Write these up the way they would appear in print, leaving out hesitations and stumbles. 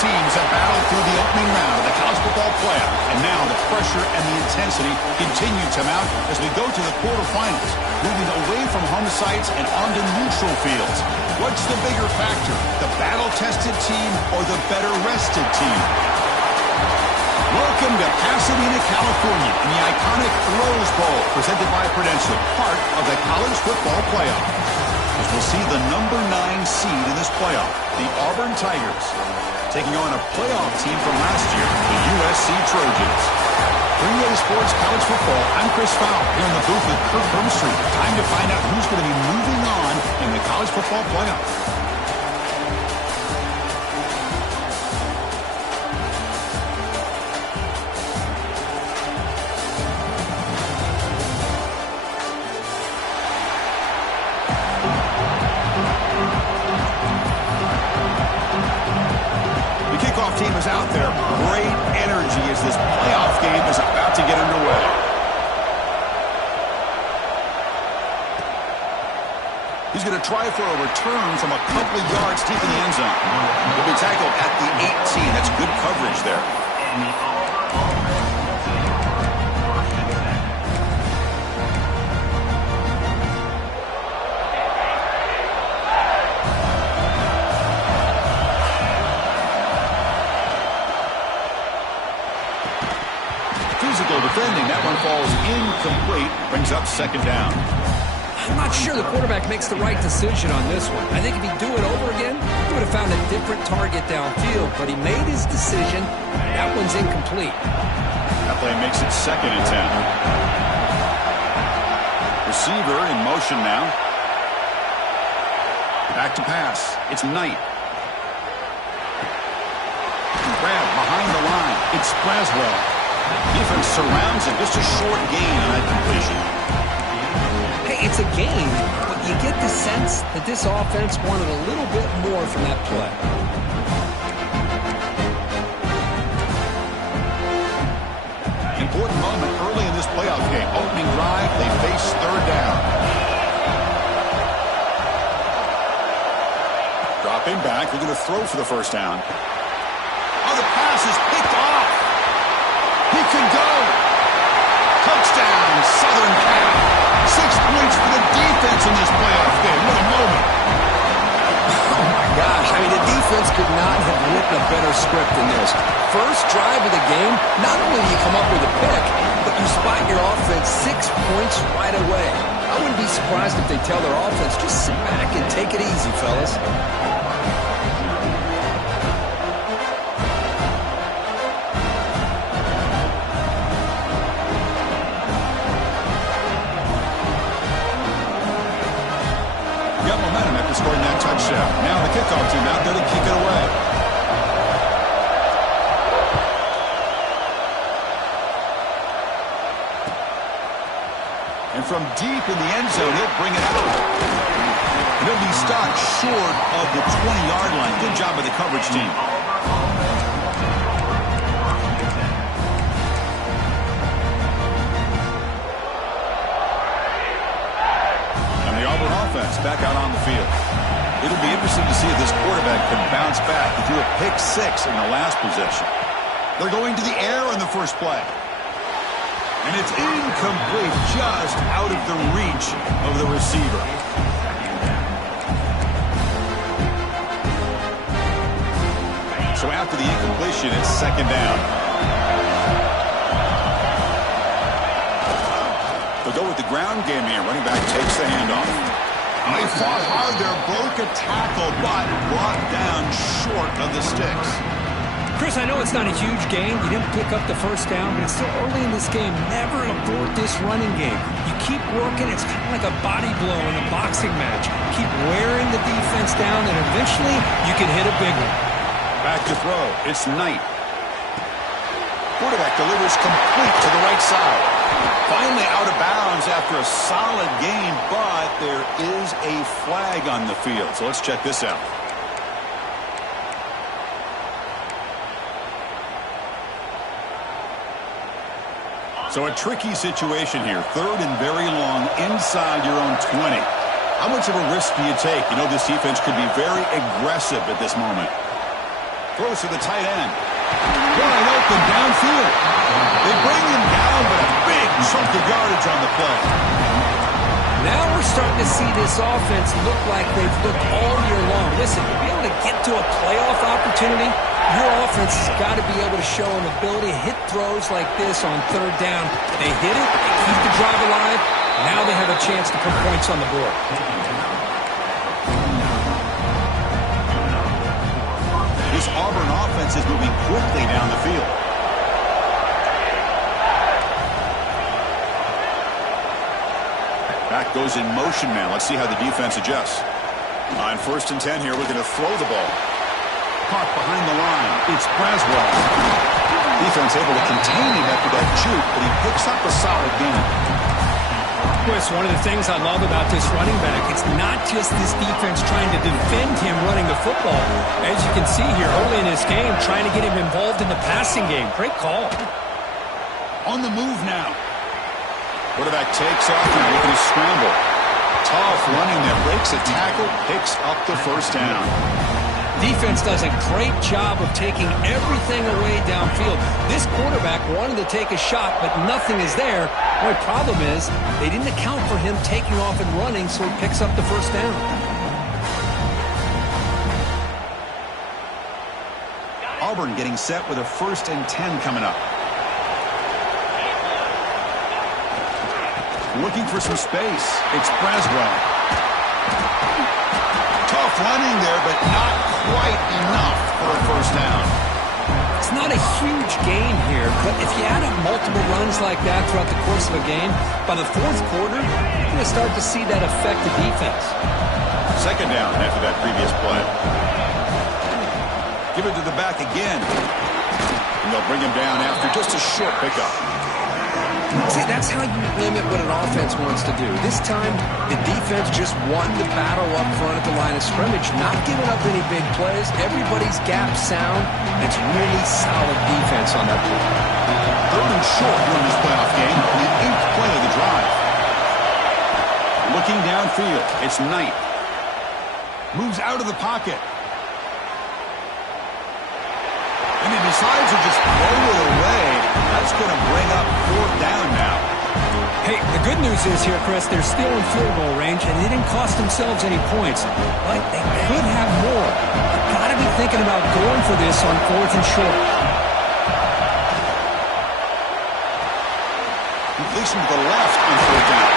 teams have battled through the opening round of the college football playoff, and now the pressure and the intensity continue to mount as we go to the quarterfinals, moving away from home sites and onto neutral fields. What's the bigger factor, the battle-tested team or the better-rested team? Welcome to Pasadena, California, in the iconic Rose Bowl, presented by Prudential, part of the college football playoff. As we'll see the number 9 seed in this playoff, the Auburn Tigers, taking on a playoff team from last year, the USC Trojans. Bring Sports College Football, I'm Chris Fowler, here in the booth with Kirk Brumstreet. Time to find out who's going to be moving on in the college football playoff. Team is out there. Great energy as this playoff game is about to get underway. He's going to try for a return from a couple of yards deep in the end zone. He'll be tackled at the 18. That's good coverage there. Defending. That one falls incomplete. Brings up second down. I'm not sure the quarterback makes the right decision on this one. I think if he'd do it over again, he would have found a different target downfield. But he made his decision. That one's incomplete. That play makes it 2nd and 10. Receiver in motion now. Back to pass. It's Knight. Grab behind the line. It's Braswell. Defense surrounds him. Just a short gain on that completion. Hey, it's a gain, but you get the sense that this offense wanted a little bit more from that play. Important moment early in this playoff game. Opening drive, they face 3rd down. Dropping back, they're going to throw for the 1st down. Oh, the pass is picked off. He can go. Touchdown, Southern Cal. 6 points for the defense in this playoff game. What a moment. Oh, my gosh. I mean, the defense could not have written a better script than this. First drive of the game, not only do you come up with a pick, but you spot your offense 6 points right away. I wouldn't be surprised if they tell their offense, just sit back and take it easy, fellas. Scoring that touchdown. Now the kickoff team out there to kick it away. And from deep in the end zone, he'll bring it out. And he'll be stopped short of the 20-yard line. Good job by the coverage team. Back out on the field. It'll be interesting to see if this quarterback can bounce back. He threw a pick 6 in the last possession. They're going to the air on the first play. And it's incomplete, just out of the reach of the receiver. So after the incompletion, it's 2nd down. They'll go with the ground game here. Running back takes the handoff. They fought hard there, broke a tackle, but brought down short of the sticks. Chris, I know it's not a huge game. You didn't pick up the 1st down, but it's still early in this game. Never abort this running game. You keep working. It's kind of like a body blow in a boxing match. Keep wearing the defense down, and eventually you can hit a big one. Back to throw. It's Knight. Quarterback delivers complete to the right side. Finally out of bounds after a solid game, but there is a flag on the field. So let's check this out. So a tricky situation here. 3rd and very long inside your own 20. How much of a risk do you take? You know, this defense could be very aggressive at this moment. Throws to the tight end. Wide open downfield. They bring him down, but a big chunk of yardage on the play. Now we're starting to see this offense look like they've looked all year long. Listen, to be able to get to a playoff opportunity, your offense has got to be able to show an ability to hit throws like this on third down. They hit it, they keep the drive alive. Now they have a chance to put points on the board. This Auburn offense is moving quickly down the field. Back goes in motion now. Let's see how the defense adjusts. On 1st and 10 here, we're going to throw the ball. Caught behind the line. It's Braswell. Defense able to contain him after that juke, but he picks up a solid gain. Chris, one of the things I love about this running back, it's not just this defense trying to defend him running the football. As you can see here early in this game, trying to get him involved in the passing game. Great call. On the move now. Quarterback takes off and making a scramble. Tough running there. Breaks a tackle. Picks up the first down. Defense does a great job of taking everything away downfield. This quarterback wanted to take a shot, but nothing is there. The only problem is they didn't account for him taking off and running, so he picks up the first down. Auburn getting set with a 1st and 10 coming up. Looking for some space. It's Braswell. Tough running there, but not quite enough for a first down. It's not a huge gain here, but if you add up multiple runs like that throughout the course of a game, by the 4th quarter, you're going to start to see that affect the defense. 2nd down after that previous play. Give it to the back again. And they'll bring him down after just a short pickup. See, that's how you limit what an offense wants to do. This time, the defense just won the battle up front at the line of scrimmage, not giving up any big plays. Everybody's gap sound. It's really solid defense on that play. 3rd and short in this playoff game. The 8th play of the drive. Looking downfield. It's Knight. Moves out of the pocket. And he decides to just throw it away. That's going to bring up 4th down now. Hey, the good news is here, Chris, they're still in field goal range, and they didn't cost themselves any points. But they could have more. You've got to be thinking about going for this on 4th and short. Completion to the left on 4th down.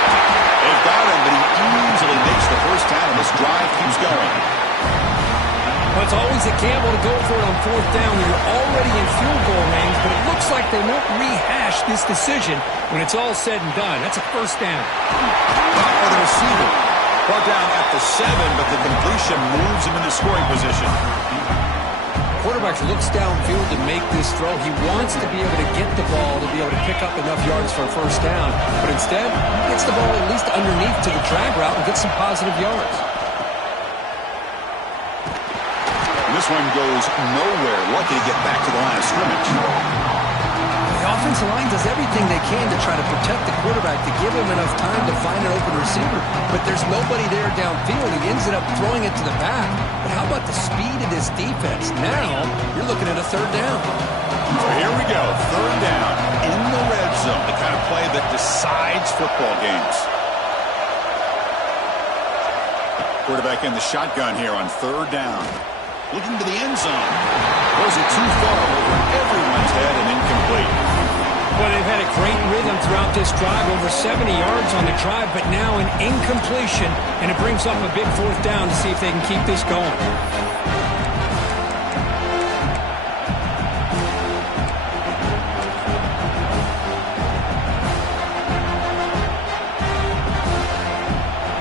They've got him, but he easily makes the first down, and this drive keeps going. Well, it's always a gamble to go for it on 4th down when you're already in field goal range, but it looks like they won't rehash this decision when it's all said and done. That's a first down. Caught by the receiver. Brought down at the 7, but the completion moves him into scoring position. Quarterback looks downfield to make this throw. He wants to be able to get the ball to be able to pick up enough yards for a first down, but instead, he gets the ball at least underneath to the drag route and gets some positive yards. This one goes nowhere. Lucky to get back to the line of scrimmage. The offensive line does everything they can to try to protect the quarterback, to give him enough time to find an open receiver. But there's nobody there downfield. He ends up throwing it to the back. But how about the speed of this defense? Now, you're looking at a 3rd down. So here we go. 3rd down in the red zone. The kind of play that decides football games. Quarterback in the shotgun here on 3rd down. Looking to the end zone. Was it too far over everyone's head and incomplete? Well, they've had a great rhythm throughout this drive, over 70 yards on the drive, but now an incompletion, and it brings up a big 4th down to see if they can keep this going.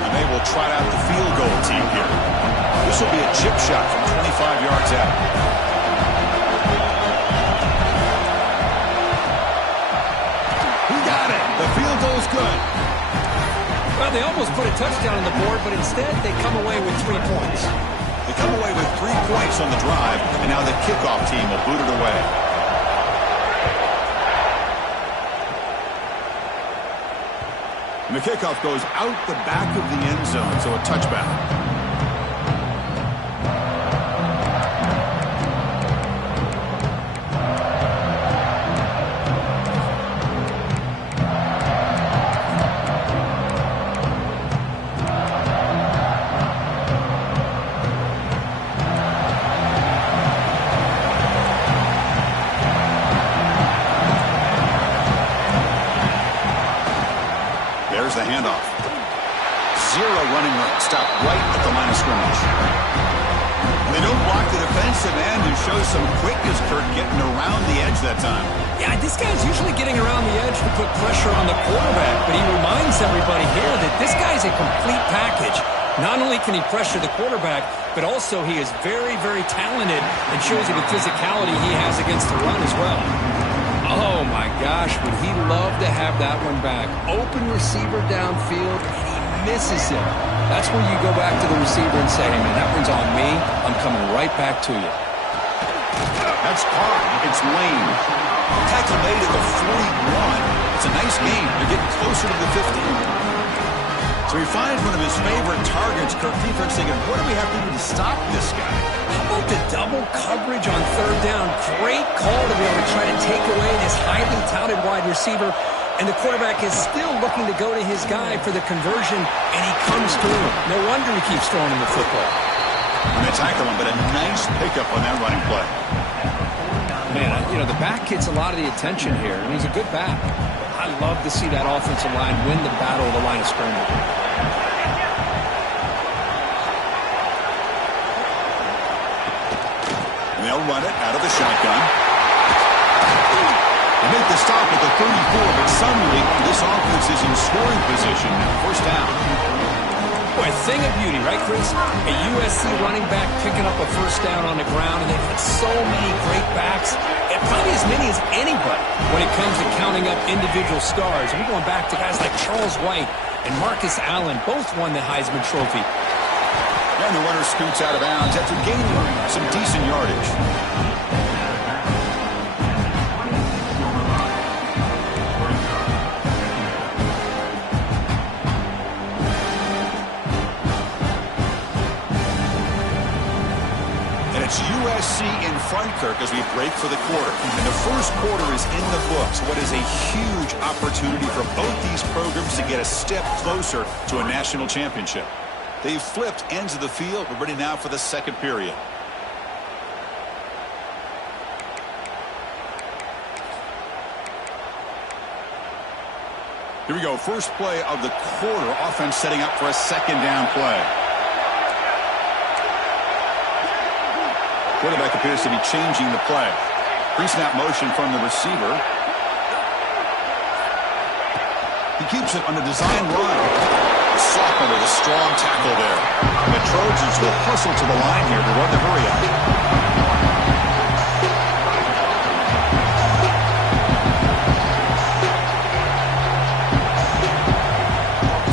And they will trot out the field goal team here. This will be a chip shot from 25 yards out. He got it. The field goal's good. Well, they almost put a touchdown on the board, but instead they come away with 3 points. They come away with 3 points on the drive, and now the kickoff team will boot it away. And the kickoff goes out the back of the end zone, so a touchback. the handoff. Zero running room. Stop right at the line of scrimmage. They don't block the defensive end and show some quickness, Kirk, getting around the edge that time. Yeah, this guy's usually getting around the edge to put pressure on the quarterback, but he reminds everybody here that this guy's a complete package. Not only can he pressure the quarterback, but also he is very, very talented and shows you the physicality he has against the run as well. Oh, my gosh, would he love to have that one back. Open receiver downfield, and he misses him. That's where you go back to the receiver and say, hey, man, that one's on me. I'm coming right back to you. That's caught. It's Lane. Tackle made at the 41. It's a nice game. They're getting closer to the 50. So he finds one of his favorite targets. Kirk defense thinking, what do we have to do to stop this guy? How about the double coverage on third down? Great call to be able to try to take away this highly touted wide receiver. And the quarterback is still looking to go to his guy for the conversion, and he comes through. No wonder he keeps throwing him the football. And they tackle him, but a nice pickup on that running play. Man, you know, the back gets a lot of the attention here, and he's a good back. I love to see that offensive line win the battle of the line of scrimmage. And they'll run it out of the shotgun. They make the stop at the 34, but suddenly this offense is in scoring position. First down. Boy, a thing of beauty, right, Chris? A USC running back picking up a first down on the ground, and they've got so many great backs, and probably as many as anybody when it comes to counting up individual stars. We're going back to guys like Charles White and Marcus Allen, both won the Heisman Trophy. And the runner scoots out of bounds after gaining some decent yardage. It's USC in front, Kirk, as we break for the quarter. And the first quarter is in the books. What is a huge opportunity for both these programs to get a step closer to a national championship. They've flipped ends of the field. We're ready now for the second period. Here we go. First play of the quarter. Offense setting up for a second down play. Quarterback appears to be changing the play. Pre-snap motion from the receiver. He keeps it on a design run. Sophomore with a strong tackle there. And the Trojans will hustle to the line here to run the hurry up.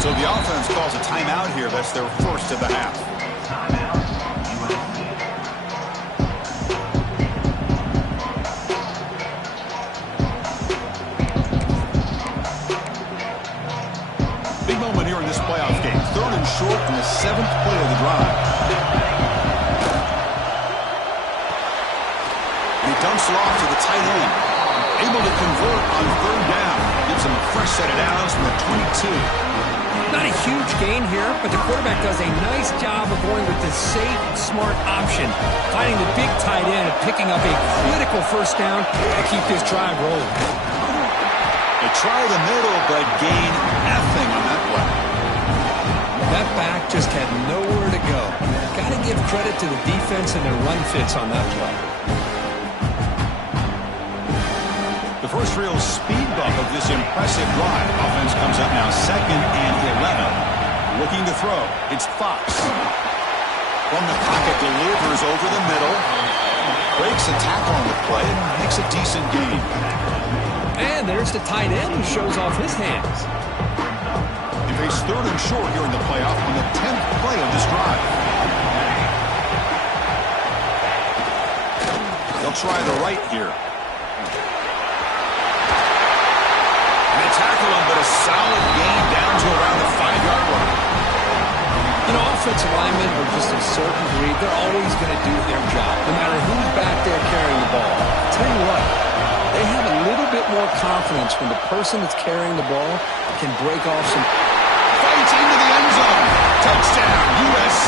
So the offense calls a timeout here. That's their first of the half. Big moment here in this playoff game. Third and short in the 7th play of the drive. And he dumps it off to the tight end. Able to convert on third down. Gives him a fresh set of downs from the 22. Not a huge gain here, but the quarterback does a nice job of going with the safe, smart option, finding the big tight end and picking up a critical first down to keep this drive rolling. They try the middle, but gain nothing on that play. That back just had nowhere to go. Got to give credit to the defense and their run fits on that play. The first real speed bump of this impressive drive. Offense comes up now 2nd and 11. Looking to throw. It's Fox. From the pocket, delivers over the middle. Breaks a tackle on the play and makes a decent gain. And there's the tight end who shows off his hands. They face third and short here in the playoff on the 10th play of this drive. They'll try the right here. And they tackle him, but a solid gain down to around the 5-yard line. You know, offensive linemen are just a certain breed. They're always going to do their job, no matter who's back there carrying the ball. I'll tell you what, they have a little bit more confidence when the person that's carrying the ball can break off some. Fights into the end zone. Touchdown, USC.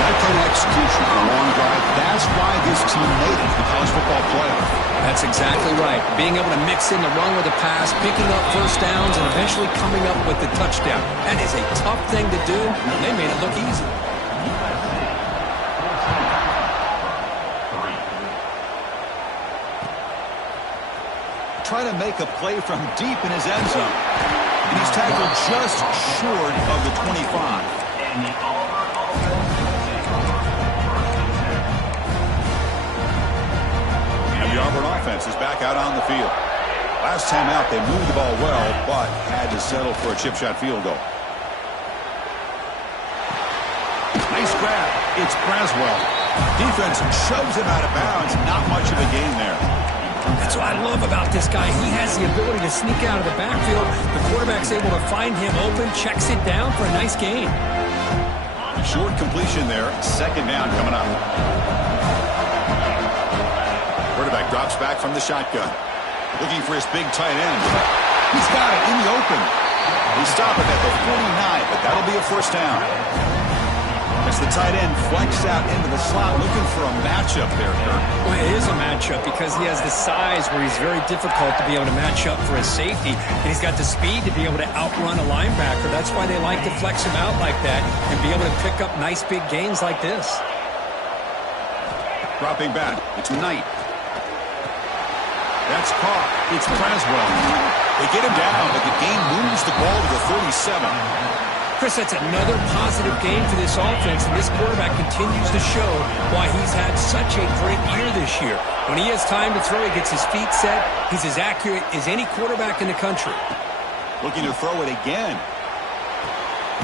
That Total execution on a long drive. That's why this team made it to the college football playoff. That's exactly right. Being able to mix in the run with the pass, picking up first downs, and eventually coming up with the touchdown. That is a tough thing to do, and they made it look easy. Trying to make a play from deep in his end zone. And he's tackled just short of the 25. And the Auburn offense is back out on the field. Last time out, they moved the ball well, but had to settle for a chip shot field goal. Nice grab. It's Braswell. Defense shoves him out of bounds. Not much of a gain there. That's what I love about this guy. He has the ability to sneak out of the backfield. The quarterback's able to find him open, checks it down for a nice gain. Short completion there. Second down coming up. Quarterback drops back from the shotgun. Looking for his big tight end. He's got it in the open. They stop it at the 49, but that'll be a first down. As the tight end flexes out into the slot, looking for a matchup there, Kirk. Well, it is a matchup because he has the size where he's very difficult to be able to match up for his safety, and he's got the speed to be able to outrun a linebacker. That's why they like to flex him out like that and be able to pick up nice big gains like this. Dropping back, it's Knight. That's caught. It's Braswell. They get him down, but the game moves the ball to the 37. Chris, that's another positive game for this offense, and this quarterback continues to show why he's had such a great year this year. When he has time to throw, he gets his feet set. He's as accurate as any quarterback in the country. Looking to throw it again.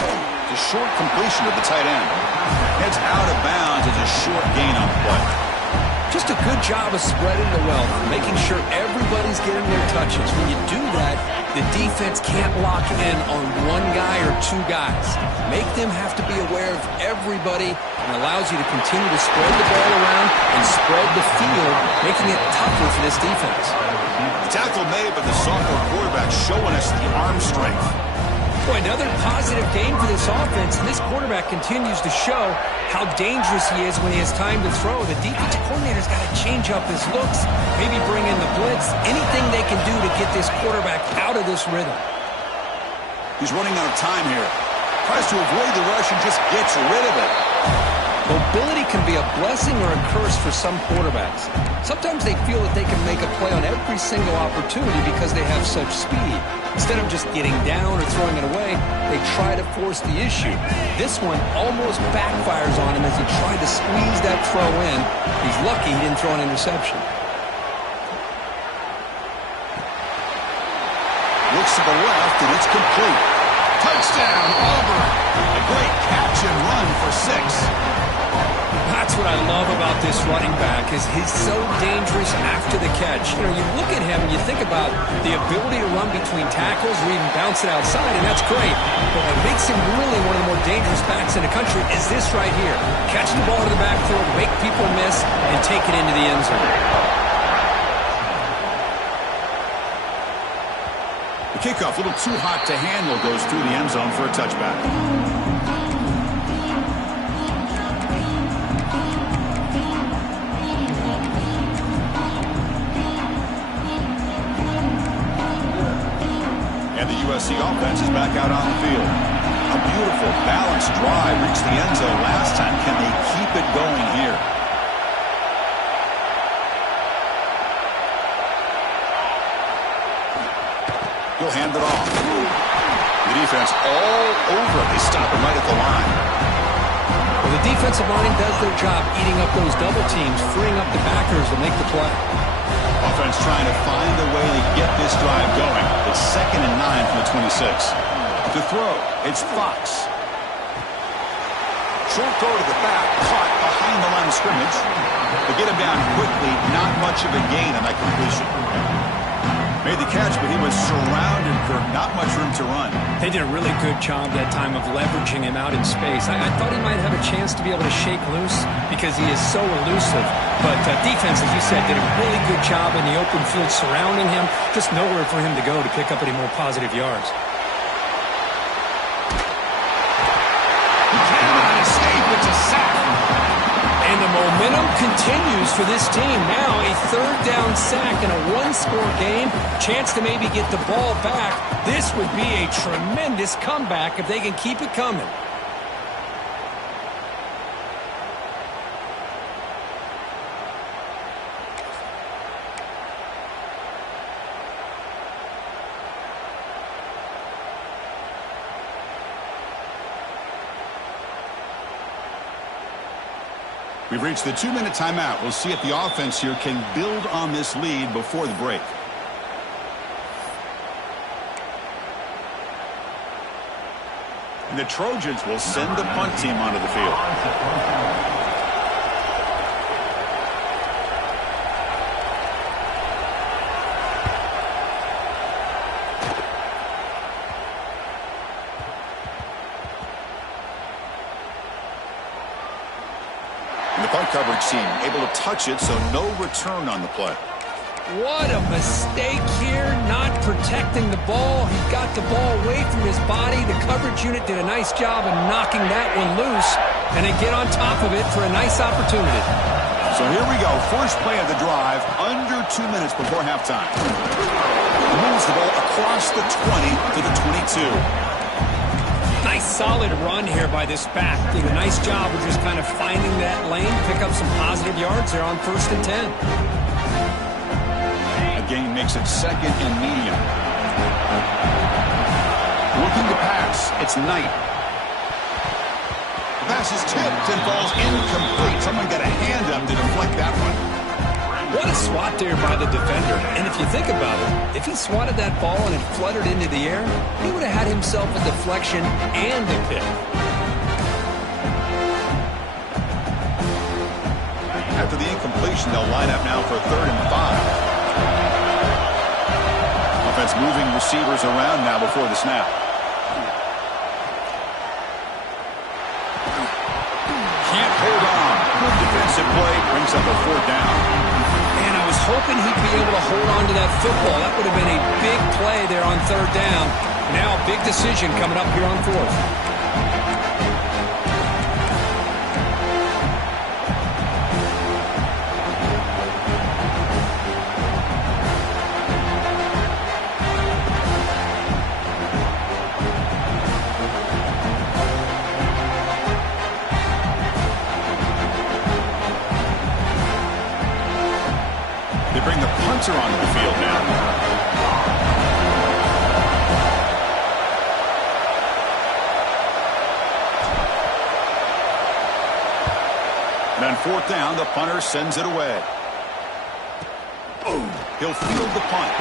The short completion of the tight end. Heads out of bounds as a short gain on the play. Just a good job of spreading the wealth, making sure everybody's getting their touches. When you do that, the defense can't lock in on one guy or two guys. Make them have to be aware of everybody, and allows you to continue to spread the ball around and spread the field, making it tougher for this defense. The tackle made, but the sophomore quarterback showing us the arm strength. Boy, another positive game for this offense, and this quarterback continues to show how dangerous he is when he has time to throw. The defensive coordinator's got to change up his looks, maybe bring in the blitz, anything they can do to get this quarterback out of this rhythm. He's running out of time here. Tries to avoid the rush and just gets rid of it. Mobility can be a blessing or a curse for some quarterbacks. Sometimes they feel that they can make a play on every single opportunity because they have such speed. Instead of just getting down or throwing it away, they try to force the issue. This one almost backfires on him as he tried to squeeze that throw in. He's lucky he didn't throw an interception. Looks to the left, and it's complete. Touchdown, Auburn. A great catch and run for 6. That's what I love about this running back, is he's so dangerous after the catch. You know, you look at him and you think about the ability to run between tackles or even bounce it outside, and that's great. But what makes him really one of the more dangerous backs in the country is this right here. Catch the ball to the backfield, make people miss, and take it into the end zone. The kickoff, a little too hot to handle, goes through the end zone for a touchback. And the USC offense is back out on the field. A beautiful, balanced drive reached the end zone last time. Can they keep it going here? He'll hand it off. The defense all over it. They stop him right at the line. Well, the defensive line does their job eating up those double teams, freeing up the backers to make the play. Offense trying to find a way to get this drive going. It's 2nd and 9 from the 26. To throw, it's Fox. Short throw to the back, caught behind the line of scrimmage. They get him down quickly, not much of a gain on that completion. Made the catch, but he was surrounded, Kirk. Not much room to run. They did a really good job that time of leveraging him out in space. I thought he might have a chance to be able to shake loose because he is so elusive. But defense, as you said, did a really good job in the open field surrounding him. Just nowhere for him to go to pick up any more positive yards. He cannot escape. It's a sack. And the momentum continues for this team. Now a third down sack in a one-score game. Chance to maybe get the ball back. This would be a tremendous comeback if they can keep it coming. We've reached the 2-minute timeout. We'll see if the offense here can build on this lead before the break. And the Trojans will send the punt team onto the field. The punt coverage team able to touch it, so no return on the play. What a mistake here, not protecting the ball. He got the ball away from his body. The coverage unit did a nice job of knocking that one loose, and they get on top of it for a nice opportunity. So here we go, first play of the drive, under 2 minutes before halftime. He moves the ball across the 20 to the 22. Nice solid run here by this back. Did a nice job of just kind of finding that lane, pick up some positive yards there on 1st and 10. A gain makes it 2nd and medium. Looking to pass, it's Knight. The pass is tipped and falls incomplete. Someone got a hand up to deflect that one. What a swat there by the defender. And if you think about it, if he swatted that ball and it fluttered into the air, he would have had himself a deflection and a pick. After the incompletion, they'll line up now for 3rd and 5. Offense moving receivers around now before the snap. Can't hold on. Good defensive play. Brings up a 4th down. Hoping he'd be able to hold on to that football. That would have been a big play there on 3rd down. Now a big decision coming up here on 4th. Bring the punter onto the field now. And on 4th down, the punter sends it away. He'll field the punt.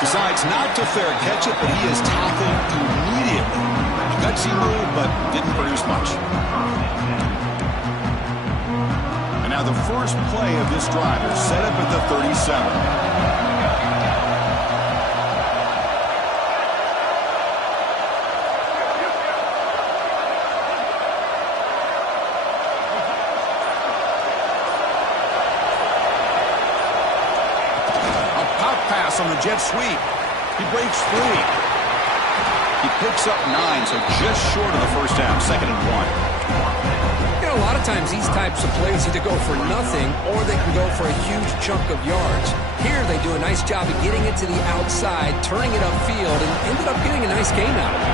Decides not to fair catch it, but he is tackled immediately. A gutsy move, but didn't produce much. Now the first play of this drive is set up at the 37. A pop pass on the jet sweep. He breaks free. He picks up 9, so just short of the first down, 2nd and 1. A lot of times these types of plays either go for nothing or they can go for a huge chunk of yards. Here they do a nice job of getting it to the outside, turning it upfield, and ended up getting a nice gain out of it.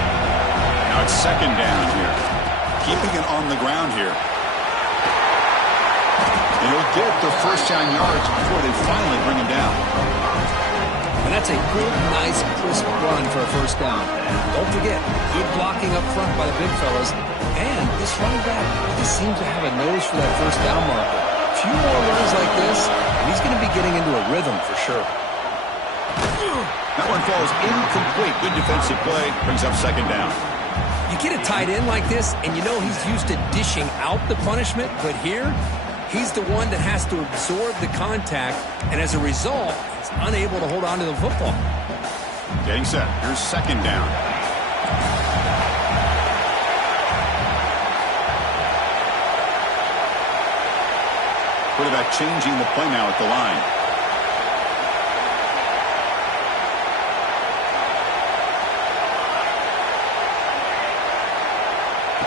Now it's 2nd down here. Keeping it on the ground here. And he'll get the first down yards before they finally bring him down. And that's a good, nice, crisp run for a first down. Don't forget, good blocking up front by the big fellas. And this running back just seems to have a nose for that first down marker. A few more runs like this, and he's going to be getting into a rhythm for sure. That one falls incomplete. Good defensive play. Brings up 2nd down. You get a tight end like this, and you know he's used to dishing out the punishment, but here, he's the one that has to absorb the contact, and as a result, he's unable to hold on to the football. Getting set. Here's 2nd down. Quarterback changing the play now at the line.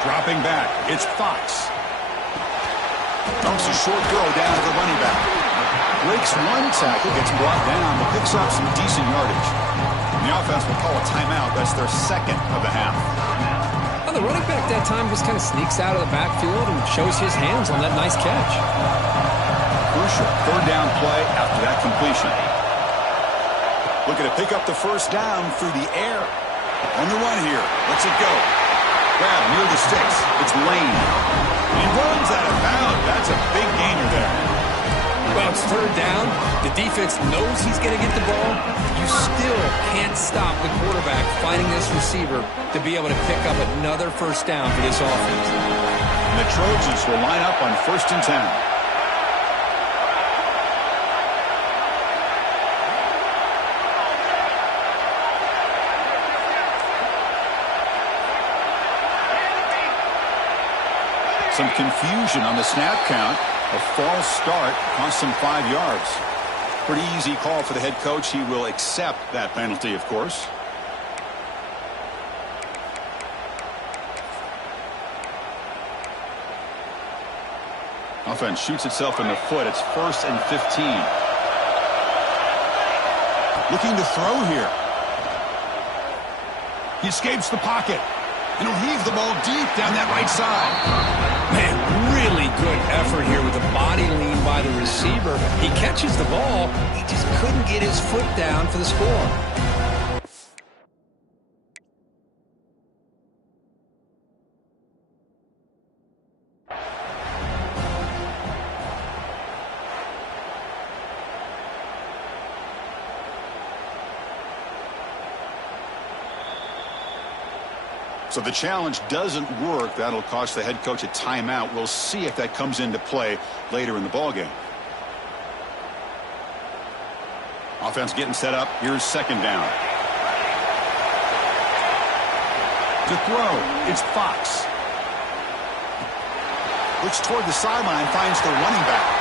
Dropping back, it's Fox. Dumps a short throw down to the running back. Breaks one tackle, gets brought down, but picks up some decent yardage. And the offense will call a timeout. That's their second of the half. Well, the running back that time just kind of sneaks out of the backfield and shows his hands on that nice catch. Crucial third down play after that completion. Looking to pick up the first down through the air. On the run here. Lets it go. Grab near the sticks. It's Lane. He runs out of bounds. That's a big gainer there. Well, it's third down. The defense knows he's going to get the ball. You still can't stop the quarterback finding this receiver to be able to pick up another first down for this offense. And the Trojans will line up on 1st and 10. Some confusion on the snap count. A false start cost him 5 yards. Pretty easy call for the head coach. He will accept that penalty, of course. Offense shoots itself in the foot. It's 1st and 15. Looking to throw here. He escapes the pocket. And he'll heave the ball deep down that right side. Man, really good effort here with the body lean by the receiver. He catches the ball. He just couldn't get his foot down for the score. So the challenge doesn't work. That'll cost the head coach a timeout. We'll see if that comes into play later in the ballgame. Offense getting set up. Here's second down. To throw, it's Fox. Looks toward the sideline, finds the running back.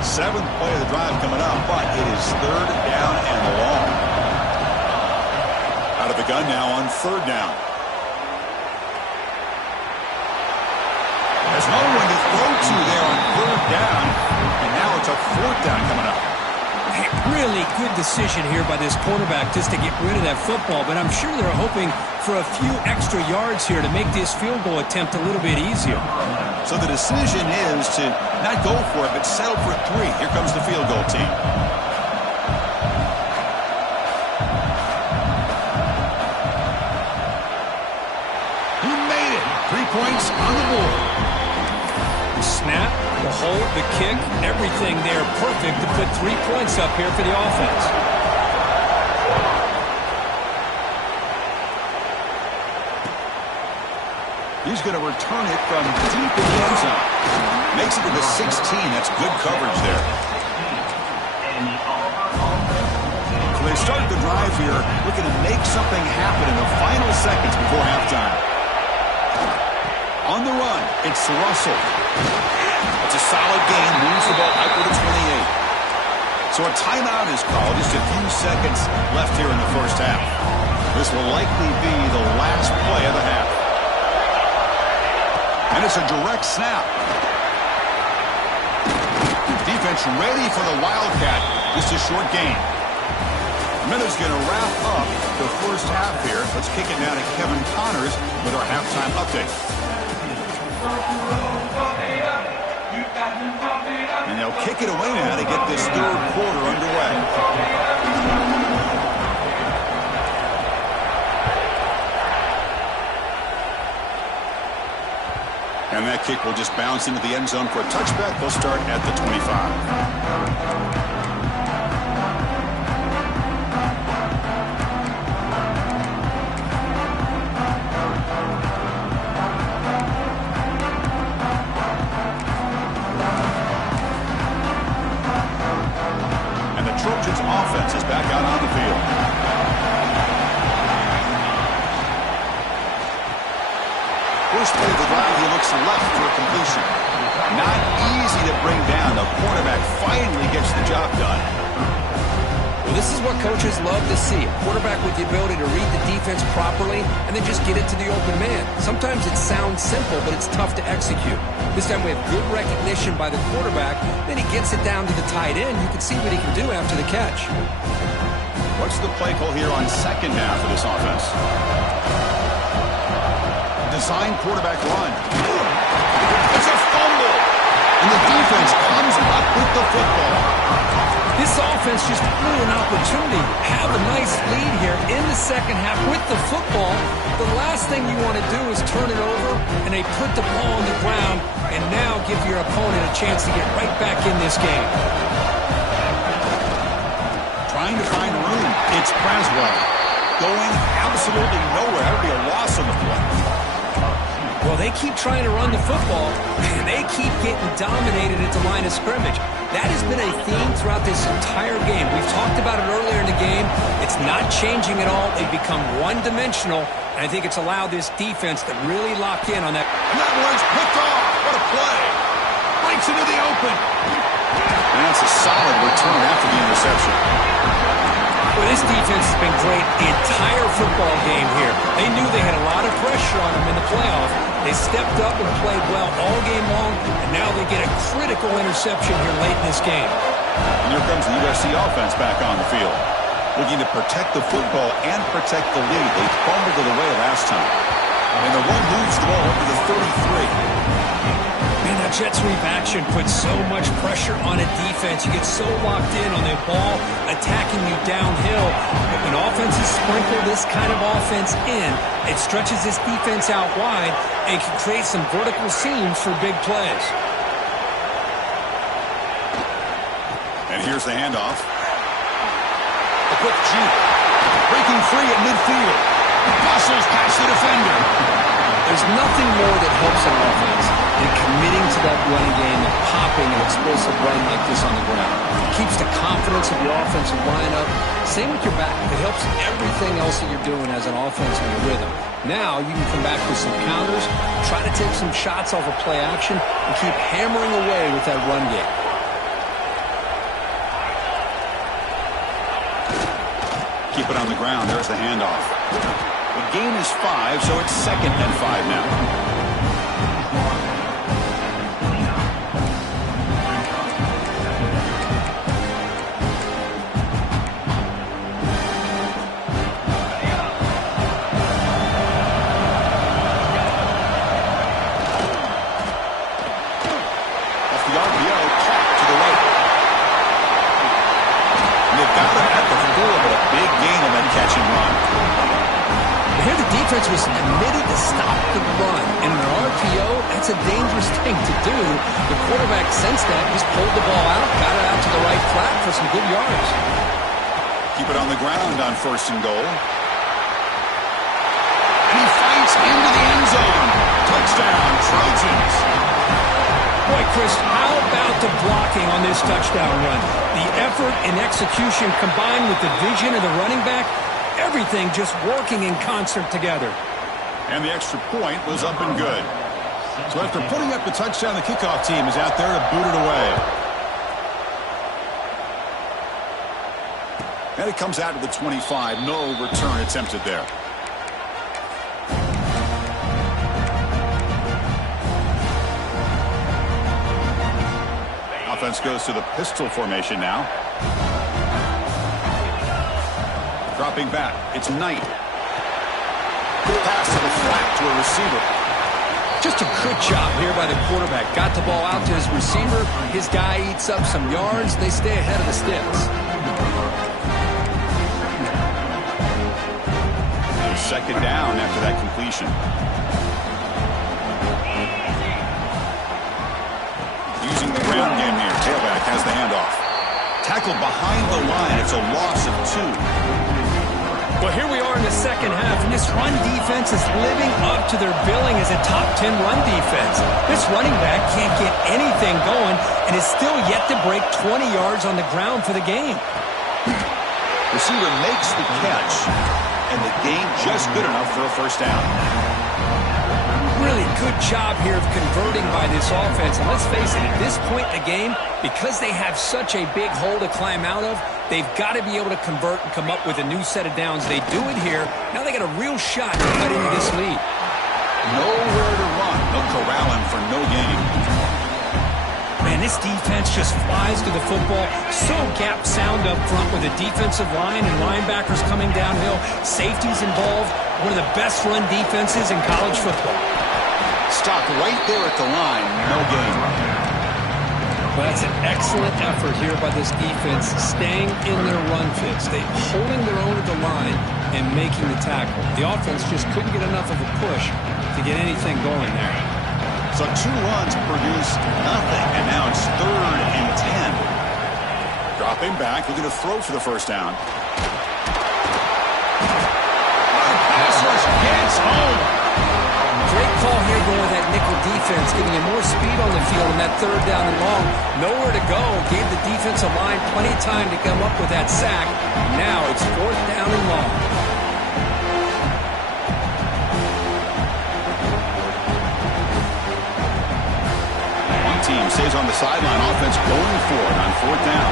Seventh play of the drive coming up, but it is third down and long. Out of the gun now on third down. There's no one to throw to there on third down, and now it's a fourth down coming up. Really good decision here by this quarterback just to get rid of that football, but I'm sure they're hoping for a few extra yards here to make this field goal attempt a little bit easier. So the decision is to not go for it, but settle for 3. Here comes the field goal team. He made it. 3 points on the board. The snap, the hold, the kick, everything there perfect to put 3 points up here for the offense. He's going to return it from deep in the end zone. Makes it to the 16. That's good coverage there. So they started the drive here looking to make something happen in the final seconds before halftime. On the run, it's Russell. It's a solid game. Moves the ball out to the 28. So a timeout is called. Just a few seconds left here in the first half. This will likely be the last play of the half. And it's a direct snap. Defense ready for the Wildcat. Just a short gain. Miller's going to wrap up the first half here. Let's kick it now to Kevin Connors with our halftime update. And they'll kick it away now to get this third quarter underway. And that kick will just bounce into the end zone for a touchback. They'll start at the 25. Trojans offense is back out on the field. First play of the drive, he looks left for a completion. Not easy to bring down. The quarterback finally gets the job done. Well, this is what coaches love to see. A quarterback with the ability to read the defense properly and then just get it to the open man. Sometimes it sounds simple, but it's tough to execute. This time we have good recognition by the quarterback. Then he gets it down to the tight end. You can see what he can do after the catch. What's the play call here on second half of this offense? Design quarterback run. It's a fumble. And the defense comes up with the football. This offense just blew an opportunity. Have a nice lead here in the second half with the football. The last thing you want to do is turn it over, and they put the ball on the ground, and now give your opponent a chance to get right back in this game. Trying to find room. It's Braswell. Going absolutely nowhere. That would be a loss on the play. Well, they keep trying to run the football, and they keep getting dominated at the line of scrimmage. That has been a theme throughout this entire game. We've talked about it earlier in the game. It's not changing at all. They've become one-dimensional, and I think it's allowed this defense to really lock in on that. And that one's picked off. What a play. Breaks into the open. And that's a solid return after the interception. Well, this defense has been great the entire football game here. They knew they had a lot of pressure on them in the playoff. They stepped up and played well all game long, and now they get a critical interception here late in this game. And here comes the USC offense back on the field, looking to protect the football and protect the lead. They fumbled it away last time. And the one moves the ball over to the 33. Man, that jet sweep action puts so much pressure on a defense. You get so locked in on the ball attacking you downhill. But when offenses sprinkle this kind of offense in, it stretches this defense out wide and can create some vertical seams for big plays. And here's the handoff. A quick juke. Breaking free at midfield. Bustles past the defender. There's nothing more that helps an offense than committing to that running game and popping an explosive run like this on the ground. It keeps the confidence of your offensive line up. Same with your back. It helps everything else that you're doing as an offense in your rhythm. Now you can come back with some counters, try to take some shots off of play action, and keep hammering away with that run game. Keep it on the ground. There's the handoff. The gain is 5, so it's 2nd and 5 now. Off the RPO, caught to the right. And they've got him at the 4, but a big gain on that catch and run. Here the defense was committed to stop the run. And in an RPO, that's a dangerous thing to do. The quarterback sensed that, just pulled the ball out, got it out to the right flat for some good yards. Keep it on the ground on 1st and goal. And he fights into the end zone. Touchdown, Trojans. Boy, Chris, how about the blocking on this touchdown run? The effort and execution combined with the vision of the running back, everything just working in concert together. And the extra point was up and good. So after putting up the touchdown, the kickoff team is out there to boot it away. And it comes out to the 25. No return attempted there. Offense goes to the pistol formation now. Dropping back, it's Knight. Good pass to the flat to a receiver. Just a good job here by the quarterback. Got the ball out to his receiver. His guy eats up some yards. They stay ahead of the sticks. 2nd down after that completion. Using the ground game here. Tailback has the handoff. Tackled behind the line. It's a loss of 2. Well, here we are in the second half, and this run defense is living up to their billing as a top 10 run defense. This running back can't get anything going and is still yet to break 20 yards on the ground for the game. Receiver makes the catch, and the gain just good enough for a 1st down. Really good job here of converting by this offense. And let's face it, at this point in the game, because they have such a big hole to climb out of, they've got to be able to convert and come up with a new set of downs. They do it here. Now they got a real shot to cut into this lead. Nowhere to run. They'll corral him for no gain. Man, this defense just flies to the football. So gap sound up front with the defensive line and linebackers coming downhill. Safeties involved. One of the best run defenses in college football. Stop right there at the line. No gain. Well, that's an excellent effort here by this defense, staying in their run fits. They're holding their own at the line and making the tackle. The offense just couldn't get enough of a push to get anything going there. So 2 runs produce nothing, and now it's 3rd and 10. Dropping back, looking to throw for the first down. Pass rush gets home. Great call here going with that nickel defense, giving you more speed on the field in that 3rd down and long. Nowhere to go. Gave the defensive line plenty of time to come up with that sack. Now it's 4th down and long. Team stays on the sideline. Offense going for it on 4th down.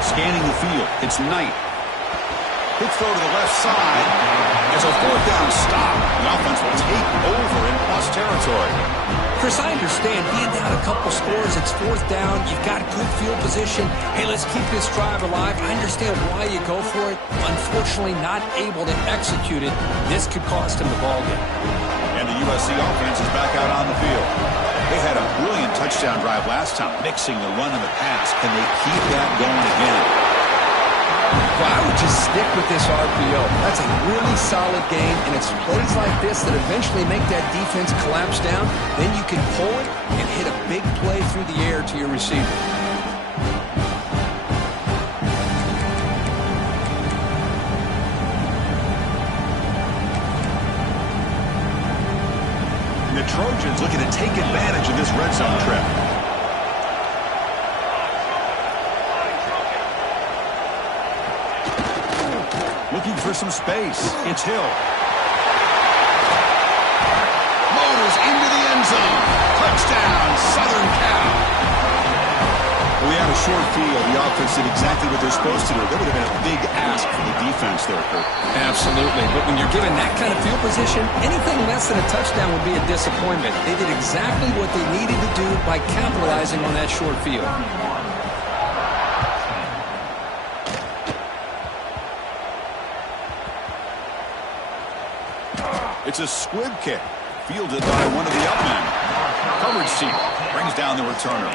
Scanning the field. It's Knight. Quick throw to the left side. It's a 4th down stop. The offense will take over in plus territory. Chris, I understand being down a couple scores. It's 4th down. You've got good field position. Hey, let's keep this drive alive. I understand why you go for it. Unfortunately, not able to execute it. This could cost him the ball game. And the USC offense is back out on the field. They had a brilliant touchdown drive last time, mixing the run and the pass. Can they keep that going again? Well, I would just stick with this RPO. That's a really solid game, and it's plays like this that eventually make that defense collapse down. Then you can pull it and hit a big play through the air to your receiver. The Trojans looking to take advantage of this red zone trip. Looking for some space. It's Hill. Motors into the end zone. Touchdown, Southern Cal. We had a short field. The offense did exactly what they're supposed to do. That would have been a big ask for the defense there, Kurt. Absolutely. But when you're given that kind of field position, anything less than a touchdown would be a disappointment. They did exactly what they needed to do by capitalizing on that short field. It's a squib kick, fielded by one of the up men. Coverage team brings down the returner.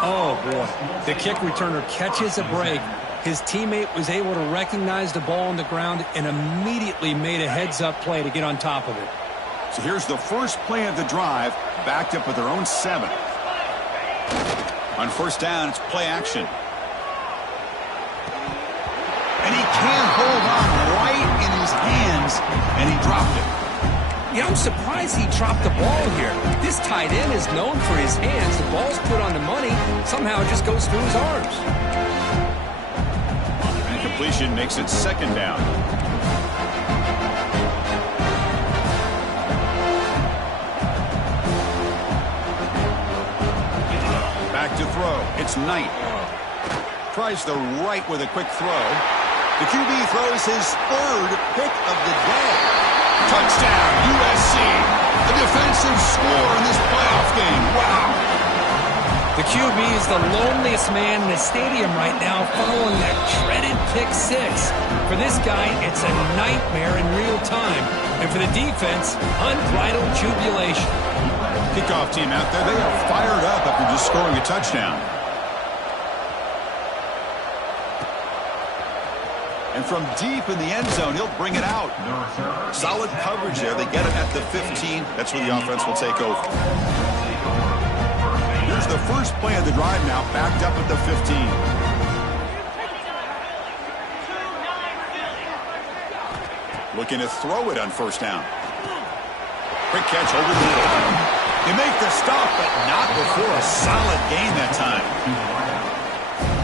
Oh, boy. The kick returner catches a break. His teammate was able to recognize the ball on the ground and immediately made a heads-up play to get on top of it. So here's the first play of the drive, backed up with their own 7. On 1st down, it's play action. And he can't hold on right in his hands, and he dropped it. Yeah, I'm surprised he dropped the ball here. This tight end is known for his hands. The ball's put on the money. Somehow it just goes through his arms. Incompletion makes it 2nd down. Back to throw. It's Knight. Tries the right with a quick throw. The QB throws his 3rd pick of the day. Touchdown, USC. A defensive score in this playoff game. Wow. The QB is the loneliest man in the stadium right now following that dreaded pick 6. For this guy, it's a nightmare in real time. And for the defense, unbridled jubilation. Kickoff team out there, they are fired up after just scoring a touchdown. And from deep in the end zone, he'll bring it out. Solid coverage there. They get it at the 15. That's where the offense will take over. Here's the first play of the drive now, backed up at the 15. Looking to throw it on 1st down. Quick catch over the middle. They make the stop, but not before a solid gain that time.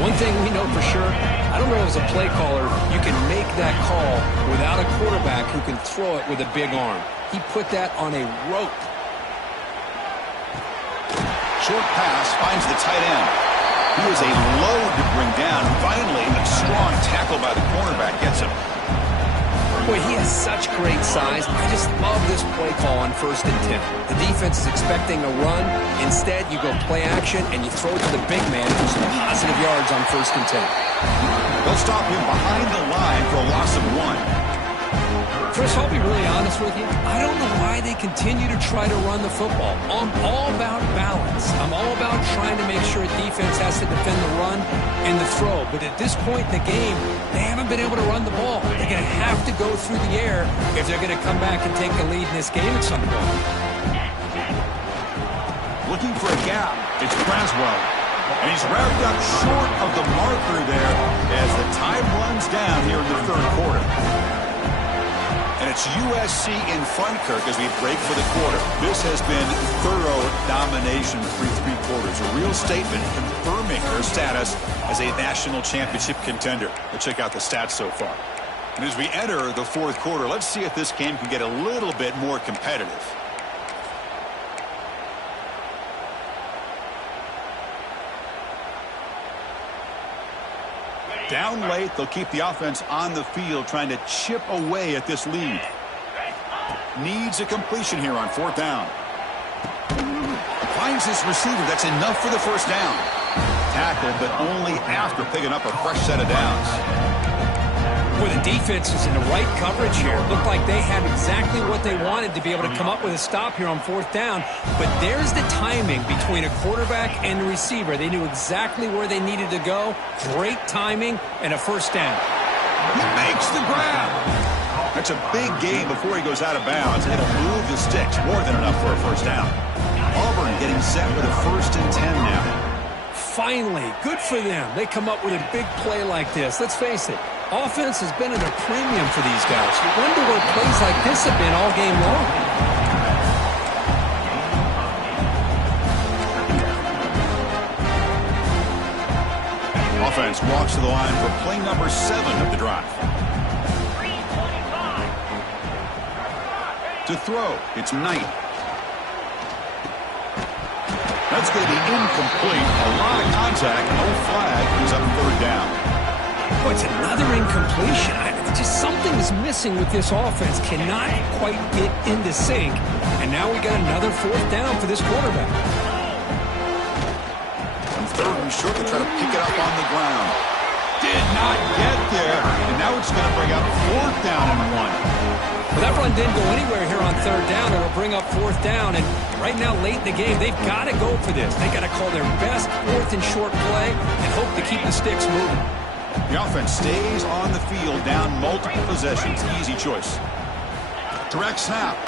One thing we know for sure, I don't know as a play caller, you can make that call without a quarterback who can throw it with a big arm. He put that on a rope. Short pass finds the tight end. He was a load to bring down. Finally, a strong tackle by the cornerback gets him. Boy, he has such great size. I just love this play call on 1st and 10. The defense is expecting a run. Instead, you go play action, and you throw to the big man for some positive yards on 1st and 10. They'll stop him behind the line for a loss of 1. Chris, I'll be really honest with you. I don't know why they continue to try to run the football. I'm all about balance. I'm all about trying to make sure a defense has to defend the run and the throw. But at this point in the game, they haven't been able to run the ball. They're going to have to go through the air if they're going to come back and take the lead in this game at some point. Looking for a gap. It's Braswell. And he's wrapped up short of the marker there as the time runs down here in the 3rd quarter. And it's USC in front, Kirk, as we break for the quarter. This has been thorough domination through 3 quarters. A real statement confirming their status as a national championship contender. Let's check out the stats so far. And as we enter the 4th quarter, let's see if this game can get a little bit more competitive. Down late, they'll keep the offense on the field trying to chip away at this lead. Needs a completion here on 4th down. Finds his receiver. That's enough for the 1st down. Tackled, but only after picking up a fresh set of downs. Boy, the defense is in the right coverage here. Looked like they had exactly what they wanted to be able to come up with a stop here on 4th down. But there's the timing between a quarterback and the receiver. They knew exactly where they needed to go. Great timing and a 1st down. He makes the grab. That's a big gain before he goes out of bounds. It'll move the sticks. More than enough for a 1st down. Auburn getting set with a 1st and 10 now. Finally, good for them. They come up with a big play like this. Let's face it. Offense has been at a premium for these guys. You wonder where plays like this have been all game long. Offense walks to the line for play number 7 of the drive. To throw, it's Knight. That's going to be incomplete. A lot of contact, no flag. He's up 3rd down. Oh, it's another incompletion. Just something is missing with this offense. Cannot quite get into sync. And now we got another 4th down for this quarterback. On 3rd and short, they try to pick it up on the ground. Did not get there. And now it's going to bring up 4th down and 1. Well, that run didn't go anywhere here on 3rd down. It'll bring up 4th down. And right now, late in the game, they've got to go for this. They got to call their best 4th and short play and hope to keep the sticks moving. The offense stays on the field, down multiple possessions. Easy choice. Direct snap.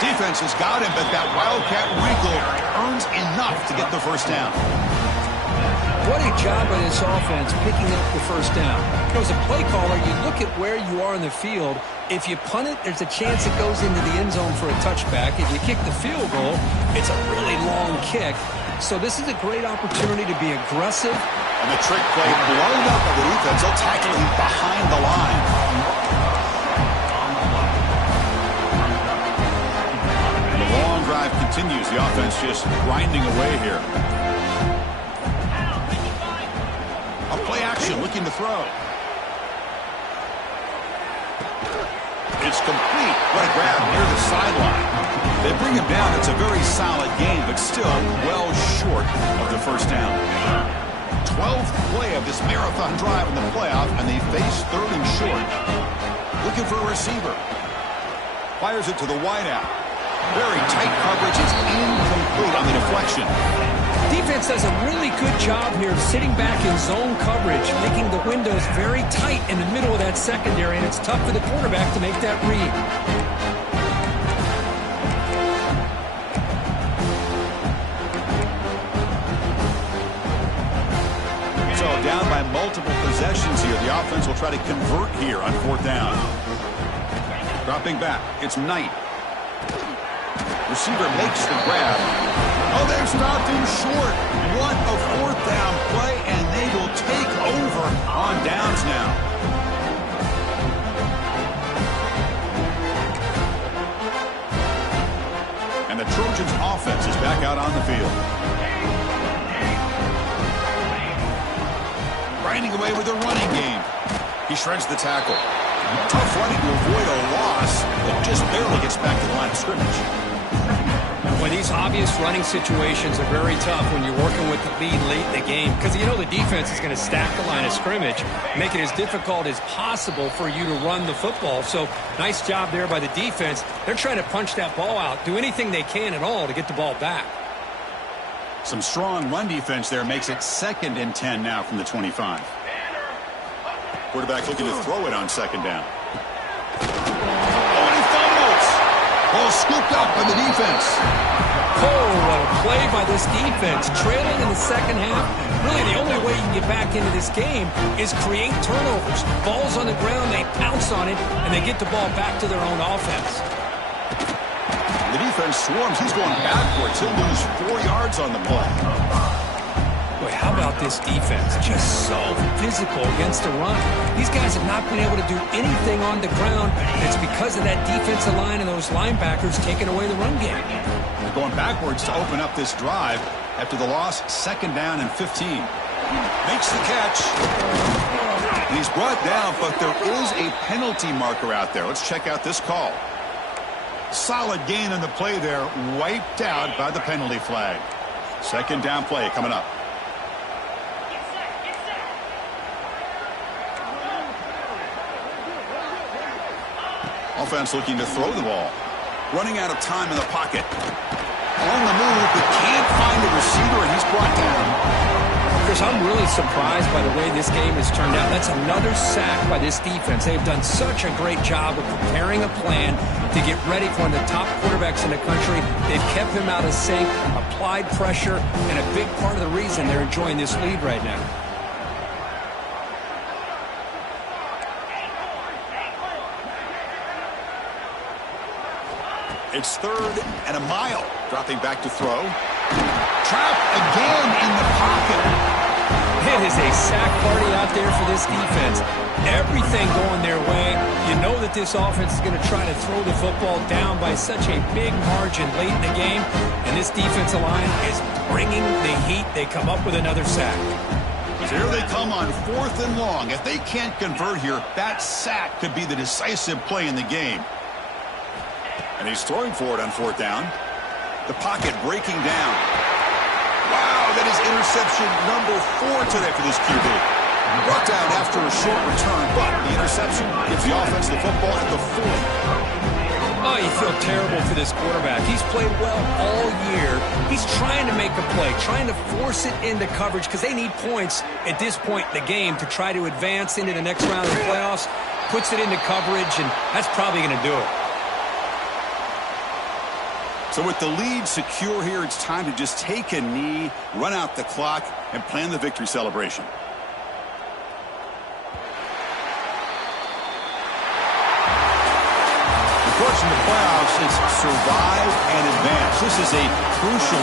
Defense has got him, but that Wildcat wrinkle earns enough to get the 1st down. What a job by this offense picking up the 1st down. As a play caller, you look at where you are in the field. If you punt it, there's a chance it goes into the end zone for a touchback. If you kick the field goal, it's a really long kick. So this is a great opportunity to be aggressive. And the trick play blown up by the defense. They'll tackle him behind the line. And the long drive continues. The offense just grinding away here. A play action, looking to throw. It's complete. What a grab near the sideline. They bring him down. It's a very solid game, but still well short of the 1st down. 12th play of this marathon drive in the playoff, and they face 3rd and short. Looking for a receiver. Fires it to the wideout. Very tight coverage. It's incomplete on the deflection. Defense does a really good job here of sitting back in zone coverage, making the windows very tight in the middle of that secondary, and it's tough for the quarterback to make that read. So down by multiple possessions here. The offense will try to convert here on 4th down. Dropping back, it's Knight. Receiver makes the grab. Oh, they've stopped him short. What a fourth down play, and they will take over on downs now. And the Trojans' offense is back out on the field. Grinding away with a running game. He shreds the tackle. Tough running to avoid a loss, but just barely gets back to the line of scrimmage. Well, these obvious running situations are very tough when you're working with the lead late in the game because you know the defense is going to stack the line of scrimmage, make it as difficult as possible for you to run the football. So nice job there by the defense. They're trying to punch that ball out, do anything they can at all to get the ball back. Some strong run defense there makes it 2nd and 10 now from the 25. Quarterback looking to throw it on 2nd down. Oh, and he fumbles. Ball scooped up by the defense. Oh, what a play by this defense. Trailing in the second half. Really, the only way you can get back into this game is create turnovers. Ball's on the ground, they pounce on it, and they get the ball back to their own offense. The defense swarms. He's going backwards. He'll lose 4 yards on the play. Boy, how about this defense? Just so physical against the run. These guys have not been able to do anything on the ground. It's because of that defensive line and those linebackers taking away the run game. They're going backwards to open up this drive after the loss. 2nd down and 15. Makes the catch. And he's brought down, but there is a penalty marker out there. Let's check out this call. Solid gain on the play there. Wiped out by the penalty flag. 2nd down play coming up. Offense looking to throw the ball. Running out of time in the pocket. On the move, but can't find the receiver, and he's brought down. Chris, I'm really surprised by the way this game has turned out. That's another sack by this defense. They've done such a great job of preparing a plan to get ready for one of the top quarterbacks in the country. They've kept him out of sync, applied pressure, and a big part of the reason they're enjoying this lead right now. It's 3rd and a mile. Dropping back to throw. Trapped again in the pocket. It is a sack party out there for this defense. Everything going their way. You know that this offense is going to try to throw the football down by such a big margin late in the game. And this defensive line is bringing the heat. They come up with another sack. So here they come on 4th and long. If they can't convert here, that sack could be the decisive play in the game. And he's throwing for it on 4th down. The pocket breaking down. Wow, that is interception number 4 today for this QB. Brought down after a short return, but the interception gives the offense the football at the 40. Oh, you feel terrible for this quarterback. He's played well all year. He's trying to make a play, trying to force it into coverage because they need points at this point in the game to try to advance into the next round of the playoffs. Puts it into coverage, and that's probably going to do it. So with the lead secure here, it's time to just take a knee, run out the clock, and plan the victory celebration. Of course, in the playoffs, it's survive and advance. This is a crucial